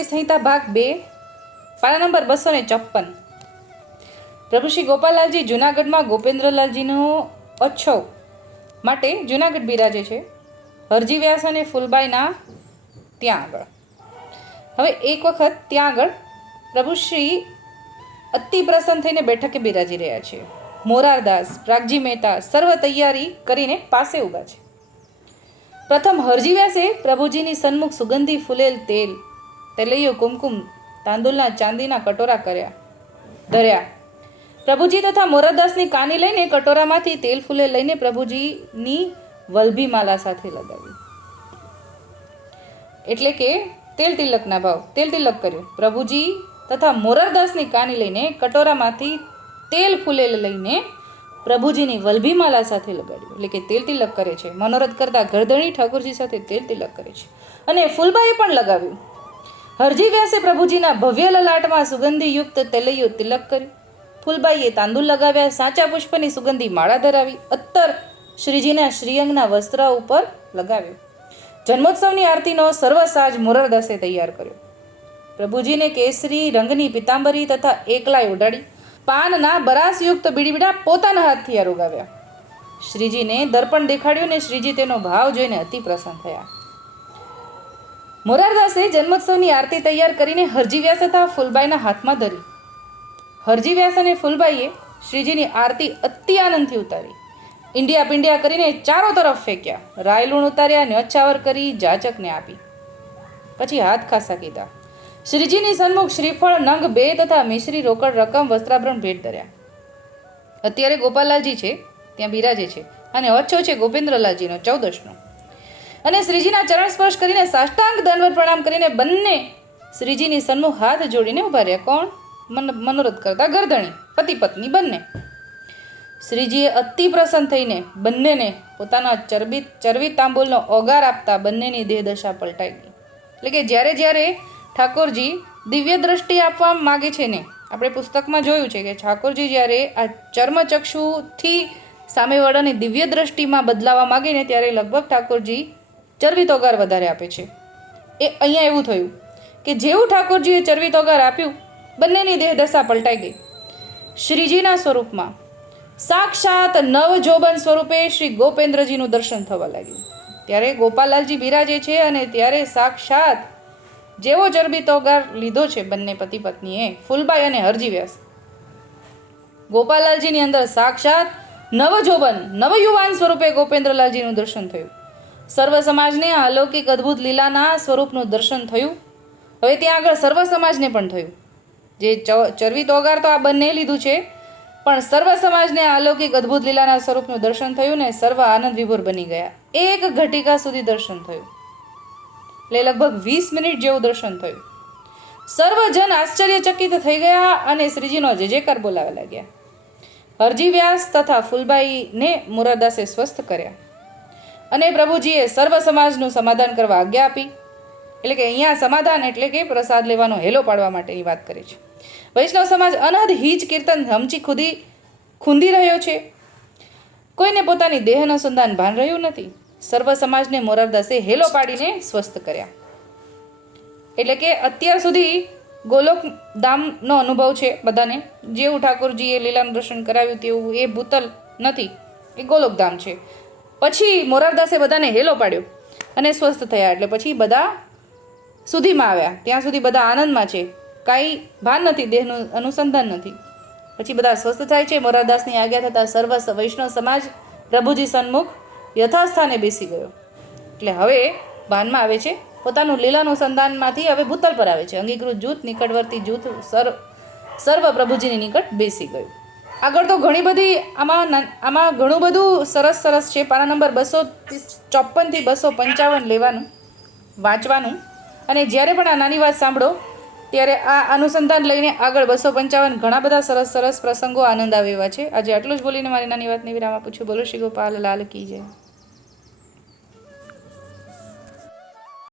સંહિતા ભાગ બે પાના નંબર બસો ને છપ્પન પ્રભુ શ્રી ગોપાલલાલજી જુનાગઢમાં ગોપેન્દ્રલાલજીનો ઓછવ માટે જુનાગઢ બિરાજે છે. હરજી વ્યાસ અને ફૂલબાઈના ત્યાં આગળ. હવે એક વખત ત્યાં આગળ પ્રભુ શ્રી અતિ પ્રસન્ન થઈને બેઠકે બિરાજી રહ્યા છે. મોરારદાસ, પ્રાગજી મહેતા સર્વ તૈયારી કરીને પાસે ઊભા છે. પ્રથમ હરજી વ્યાસે પ્રભુજીની સન્મુખ સુગંધી ફૂલેલ તેલ તેલૈયો કુમકુમ તાંદુલના ચાંદીના કટોરા કર્યા, ધર્યા. પ્રભુજી તથા મોરારદાસની કાની લઈને કટોરામાંથી તેલ ફૂલે લઈને પ્રભુજીની વલભી માલા સાથે લગાવી. એટલે કે તેલ તિલકના ભાવ, તેલ તિલક કર્યું. પ્રભુજી તથા મોરારદાસની કાની લઈને કટોરામાંથી તેલ ફૂલેલ લઈને પ્રભુજીની વલભીમાલા સાથે લગાડ્યું. એટલે કે તેલ તિલક કરે છે. મનોરથ કરતા ગરદણી ઠાકોરજી સાથે તેલ તિલક કરે છે. અને ફૂલબાએ પણ લગાવ્યું. હરજી વ્યાસે પ્રભુજીના ભવ્ય લલાટમાં સુગંધીયુક્ત તેલૈયું તિલક કર્યું. ફૂલબાઈએ તાંદુલ લગાવ્યા, સાચા પુષ્પની સુગંધી માળા ધરાવી, અત્તર શ્રીજીના શ્રીઅંગના વસ્ત્ર ઉપર લગાવ્યો. જન્મોત્સવની આરતીનો સર્વસાજ સાજ તૈયાર કર્યો. પ્રભુજીને કેસરી રંગની પિતાંબરી તથા એકલાય ઉડાડી, પાનના બરાસયુક્ત બીડીબીડા પોતાના હાથથી આરોગાવ્યા. શ્રીજીને દર્પણ દેખાડ્યું ને શ્રીજી તેનો ભાવ જોઈને અતિ પ્રસન્ન થયા. મોરારદાસે જન્મોત્સવની આરતી તૈયાર કરીને હરજી વ્યાસ તથા ફૂલબાઈના હાથમાં ધરી. હરજી વ્યાસ અને ફૂલબાઈએ શ્રીજીની આરતી અતિ આનંદથી ઉતારી. ઇન્ડિયા પિંડિયા કરીને ચારો તરફ ફેંક્યા. રાયલુણ ઉતાર્યા, ન્યોછાવર કરી જાચકને આપી. પછી હાથ ખાસા કીધા. શ્રીજીની સન્મુખ શ્રીફળ, નંગ, બે તથા મિશ્રી, રોકડ, રકમ, વસ્ત્રાભરણ ભેટ ધર્યા. અત્યારે ગોપાલલાલજી છે, ત્યાં બિરાજે છે અને અચ્છો છે ગોપેન્દ્રલાલજીનો ચૌદશનો. અને શ્રીજીના ચરણ સ્પર્શ કરીને સાષ્ટાંગ દંડવત પ્રણામ કરીને બંને શ્રીજીની સન્મુખ હાથ જોડીને ઊભા રહ્યા. કોણ? મન, મનોરથ કરતા ગરદણી, પતિ પત્ની બંને. શ્રીજીએ અતિ પ્રસન્ન થઈને બંનેને પોતાના ચરબી ચરબી તાંબુલનો ઓગાર આપતા બંનેની દેહદશા પલટાઈ ગઈ. એટલે કે જ્યારે જ્યારે ઠાકોરજી દિવ્ય દ્રષ્ટિ આપવા માગે છે ને, આપણે પુસ્તકમાં જોયું છે કે ઠાકોરજી જ્યારે આ ચર્મચક્ષુથી સામેવાળાની દિવ્ય દ્રષ્ટિમાં બદલાવા માગે ને ત્યારે લગભગ ઠાકોરજી તોગાર વધારે આપે છે. એ અહીંયા એવું થયું કે જેવું ઠાકોરજીએ તોગાર આપ્યું, બંનેની દેહદશા પલટાઈ ગઈ. શ્રીજીના સ્વરૂપમાં સાક્ષાત નવજોબન સ્વરૂપે શ્રી ગોપેન્દ્રજીનું દર્શન થવા લાગ્યું. ત્યારે ગોપાલાલજી બિરાજે છે અને ત્યારે સાક્ષાત જેવો ચરબી તોગાર લીધો છે બંને પતિ પત્નીએ, ફૂલબાઈ અને હરજી વ્યાસ ગોપાલાલજીની અંદર સાક્ષાત નવજોબન, નવયુવાન સ્વરૂપે ગોપેન્દ્રલાલજીનું દર્શન થયું. સર્વ સમાજને આ અલૌકિક અદ્ભુત લીલાના સ્વરૂપનું દર્શન થયું. હવે ત્યાં આગળ સર્વ સમાજને પણ થયું. જે ચરવી તોગાર તો આ બંને લીધું છે, પણ સર્વ સમાજને આ અલૌકિક અદ્ભુત લીલાના સ્વરૂપનું દર્શન થયું ને સર્વ આનંદ વિભોર બની ગયા. એક ઘટિકા સુધી દર્શન થયું. એટલે લગભગ વીસ મિનિટ જેવું દર્શન થયું. સર્વજન આશ્ચર્યચકિત થઈ ગયા અને શ્રીજીનો જે જેકાર બોલાવા લાગ્યા. હરજી વ્યાસ તથા ફૂલબાઈને મુરાદાસે સ્વસ્થ કર્યા. અને પ્રભુજીએ સર્વ સમાજનું સમાધાન કરવા આજ્ઞા આપી. એટલે કે અહીંયા સમાધાન એટલે કે પ્રસાદ લેવાનો હેલો પાડવા માટેની વાત કરે છે. વૈષ્ણવ સમાજ અનહદ હિજ કીર્તન હમચી ખુદી ખૂંદી રહ્યો છે. કોઈને પોતાની દેહનો સંધાન ભાન રહ્યું નથી. સર્વ સમાજને મોરારદાસે હેલો પાડીને સ્વસ્થ કર્યા. એટલે કે અત્યાર સુધી ગોલોક ધામનો અનુભવ છે બધાને. જેવું ઠાકોરજીએ લીલાનું દર્શન કરાવ્યું તેવું એ ભૂતલ નથી. એ ગોલોક ધામ છે. પછી મોરારદાસે બધાને હેલો પાડ્યો અને સ્વસ્થ થયા. એટલે પછી બધા સુધીમાં આવ્યા. ત્યાં સુધી બધા આનંદમાં છે. કાંઈ ભાન નથી, દેહનું અનુસંધાન નથી. પછી બધા સ્વસ્થ થાય છે. મોરારદાસની આજ્ઞા થતાં સર્વ વૈષ્ણવ સમાજ પ્રભુજી સન્મુખ યથાસ્થાને બેસી ગયો. એટલે હવે ભાનમાં આવે છે. પોતાનું લીલાનું સંધાનમાંથી હવે ભૂતલ પર આવે છે. અંગીકૃત જૂથ, નિકટવર્તી જૂથ સર્વ સર્વ પ્રભુજીની નિકટ બેસી ગયું. આગળ તો ઘણી બધી આમાં આમાં ઘણું બધું સરસ સરસ છે. પાના નંબર બસો ચોપનથી બસો પંચાવન લેવાનું, વાંચવાનું. અને જ્યારે પણ આ નાની વાત સાંભળો, ત્યારે આ અનુસંધાન લઈને આગળ બસો પંચાવન ઘણા બધા સરસ સરસ પ્રસંગો આનંદ આવે છે. આજે આટલું જ બોલીને મારી નાની વાતની વિરામ આપું છું. બોલો શ્રી ગોપાલ, લાલ કી જય.